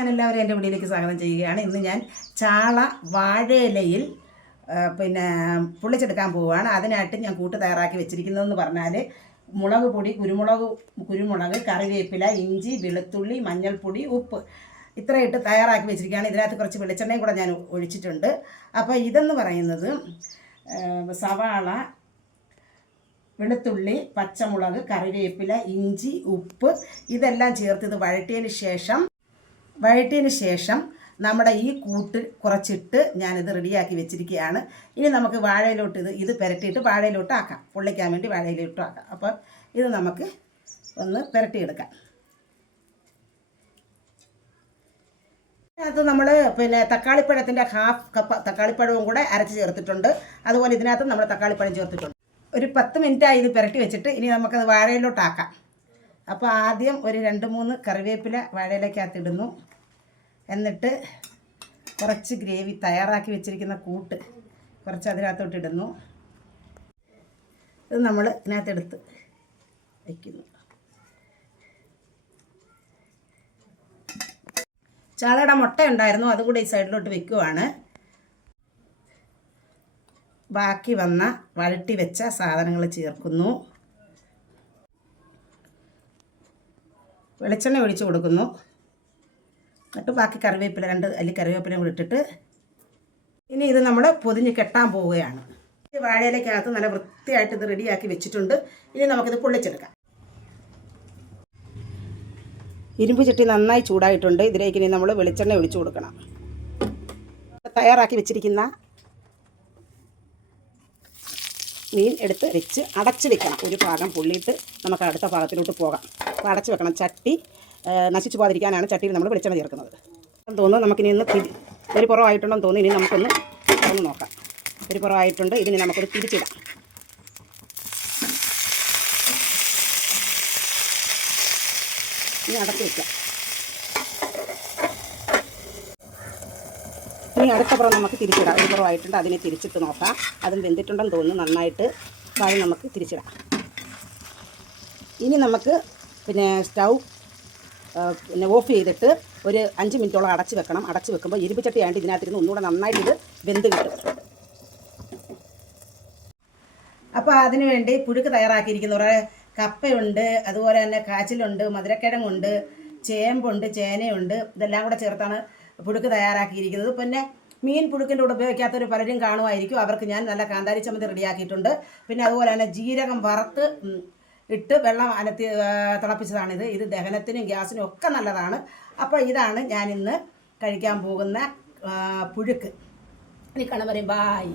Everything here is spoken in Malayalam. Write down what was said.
ഞാൻ എല്ലാവരെയും എന്റെ വീട്ടിലേക്ക് സ്വാഗതം ചെയ്യുകയാണ്. ഇന്ന് ഞാൻ ചാള വാഴയിലയിൽ പിന്നെ പൊള്ളിച്ചെടുക്കാൻ പോവുകയാണ്. അതിനായിട്ട് ഞാൻ കൂട്ട് തയ്യാറാക്കി വെച്ചിരിക്കുന്നതെന്ന് പറഞ്ഞാൽ മുളക് പൊടി കുരുമുളക് കുരുമുളക് കറിവേപ്പില ഇഞ്ചി വെളുത്തുള്ളി മഞ്ഞൾപ്പൊടി ഉപ്പ് ഇത്രയിട്ട് തയ്യാറാക്കി വെച്ചിരിക്കുകയാണ്. ഇതിനകത്ത് കുറച്ച് വെളിച്ചെണ്ണയും കൂടെ ഞാൻ ഒഴിച്ചിട്ടുണ്ട്. അപ്പോൾ ഇതെന്ന് പറയുന്നത് സവാള വെളുത്തുള്ളി പച്ചമുളക് കറിവേപ്പില ഇഞ്ചി ഉപ്പ് ഇതെല്ലാം ചേർത്ത് ഇത് വഴറ്റിയതിന് ശേഷം വഴറ്റിയതിന് ശേഷം നമ്മുടെ ഈ കൂട്ട് കുറച്ചിട്ട് ഞാനിത് റെഡിയാക്കി വെച്ചിരിക്കുകയാണ്. ഇനി നമുക്ക് വാഴയിലോട്ട് ഇത് ഇത് പുരട്ടിയിട്ട് വാഴയിലോട്ട് ആക്കാം. പൊള്ളിക്കാൻ വേണ്ടി വാഴയിലോട്ട് ആക്കാം. അപ്പം ഇത് നമുക്ക് ഒന്ന് പുരട്ടിയെടുക്കാം. ഇതിനകത്ത് നമ്മൾ പിന്നെ തക്കാളിപ്പഴത്തിന്റെ ഹാഫ് കപ്പ് തക്കാളിപ്പഴവും കൂടെ അരച്ച് ചേർത്തിട്ടുണ്ട്. അതുപോലെ ഇതിനകത്ത് നമ്മൾ തക്കാളിപ്പഴം ചേർത്തിട്ടുണ്ട്. ഒരു പത്ത് മിനിറ്റായി ഇത് പുരട്ടി വെച്ചിട്ട് ഇനി നമുക്കത് വാഴയിലോട്ടാക്കാം അപ്പോൾ ആദ്യം ഒരു രണ്ട് മൂന്ന് കറിവേപ്പില വാഴയിലേക്കകത്ത് ഇടുന്നു എന്നിട്ട് കുറച്ച് ഗ്രേവി തയ്യാറാക്കി വെച്ചിരിക്കുന്ന കൂട്ട് കുറച്ച് അതിനകത്തോട്ട് ഇടുന്നു ഇത് നമ്മൾ ഇതിനകത്തെടുത്ത് വയ്ക്കുന്നു ചാളയുടെ മുട്ട ഉണ്ടായിരുന്നു അതുകൂടെ ഈ സൈഡിലോട്ട് വെക്കുവാണ്. ബാക്കി വന്ന വഴട്ടി വെച്ച സാധനങ്ങൾ ചേർക്കുന്നു. വെളിച്ചെണ്ണ ഒഴിച്ച് കൊടുക്കുന്നു. എന്നിട്ട് ബാക്കി കറിവേപ്പില രണ്ട് അല്ലി കറിവേപ്പില കൂടി ഇട്ടിട്ട് ഇനി ഇത് നമ്മൾ പൊതിഞ്ഞ് കെട്ടാൻ പോവുകയാണ്. വാഴയിലേക്കകത്ത് നല്ല വൃത്തിയായിട്ട് ഇത് റെഡിയാക്കി വെച്ചിട്ടുണ്ട്. ഇനി നമുക്കിത് പൊള്ളിച്ചെടുക്കാം. ഇരുമ്പ് ചട്ടി നന്നായി ചൂടായിട്ടുണ്ട്. ഇതിലേക്ക് ഇനി നമ്മൾ വെളിച്ചെണ്ണ ഒഴിച്ചു കൊടുക്കണം. തയ്യാറാക്കി വെച്ചിരിക്കുന്ന മീൻ എടുത്ത് വെച്ച് അടച്ചു വെക്കണം ഒരു ഭാഗം പുള്ളിയിട്ട് നമുക്ക് അടുത്ത ഭാഗത്തിലോട്ട് പോകാം. അപ്പോൾ അടച്ചു വെക്കണം. ചട്ടി നശിച്ചു പോകാതിരിക്കാനാണ് ചട്ടിയിൽ നമ്മൾ വെളിച്ചെണ്ണ ചേർക്കുന്നത്. തോന്നുന്നു നമുക്കിനി ഒന്ന് തിരി ഒരു പുറമായിട്ടുണ്ടെന്ന് തോന്നുന്നു. ഇനി നമുക്കൊന്ന് ഒന്ന് നോക്കാം. ഒരു പുറമായിട്ടുണ്ട് ഇതിന് നമുക്കൊരു തിരിച്ചിടാം. ഇനി അടച്ചു വെക്കാം. ഇനി അടുത്ത പുറം നമുക്ക് തിരിച്ചിടാം. ഒരു പുറമായിട്ടുണ്ട് അതിനെ തിരിച്ചിട്ട് നോക്കാം. അതും വെന്തിട്ടുണ്ടെന്ന് തോന്നുന്നു. നന്നായിട്ട് വായി നമുക്ക് തിരിച്ചിടാം. ഇനി നമുക്ക് പിന്നെ സ്റ്റൗ പിന്നെ ഓഫ് ചെയ്തിട്ട് ഒരു അഞ്ച് മിനിറ്റോളം അടച്ച് വെക്കണം. അടച്ച് വെക്കുമ്പോൾ ഇരുപ്പിച്ചട്ടി ആയിട്ട് ഇതിനകത്തിരുന്ന് ഒന്നുകൂടെ നന്നായിട്ട് ഇത് വെന്ത് കിട്ടും. അപ്പോൾ അതിനുവേണ്ടി പുഴുക്ക് തയ്യാറാക്കിയിരിക്കുന്ന. കുറേ കപ്പയുണ്ട് അതുപോലെ തന്നെ കാച്ചിലുണ്ട് മധുരക്കിഴങ്ങുണ്ട് ചേമ്പുണ്ട് ചേനയുണ്ട് ഇതെല്ലാം കൂടെ ചേർത്താണ് പുഴുക്ക് തയ്യാറാക്കിയിരിക്കുന്നത്. പിന്നെ മീൻ പുഴുക്കിന്റെ കൂടെ ഉപയോഗിക്കാത്തൊരു പലരും കാണുമായിരിക്കും. അവർക്ക് ഞാൻ നല്ല കാന്താരി ചമ്മന്തി റെഡിയാക്കിയിട്ടുണ്ട്. പിന്നെ അതുപോലെ തന്നെ ജീരകം വറുത്ത് ഇട്ട് വെള്ളം അനത്തി തിളപ്പിച്ചതാണിത്. ഇത് ദഹനത്തിനും ഗ്യാസിനും ഒക്കെ നല്ലതാണ്. അപ്പോൾ ഇതാണ് ഞാൻ ഇന്ന് കഴിക്കാൻ പോകുന്ന പുഴുക്ക്. ഇനി കാണാൻ പറയും ബായ്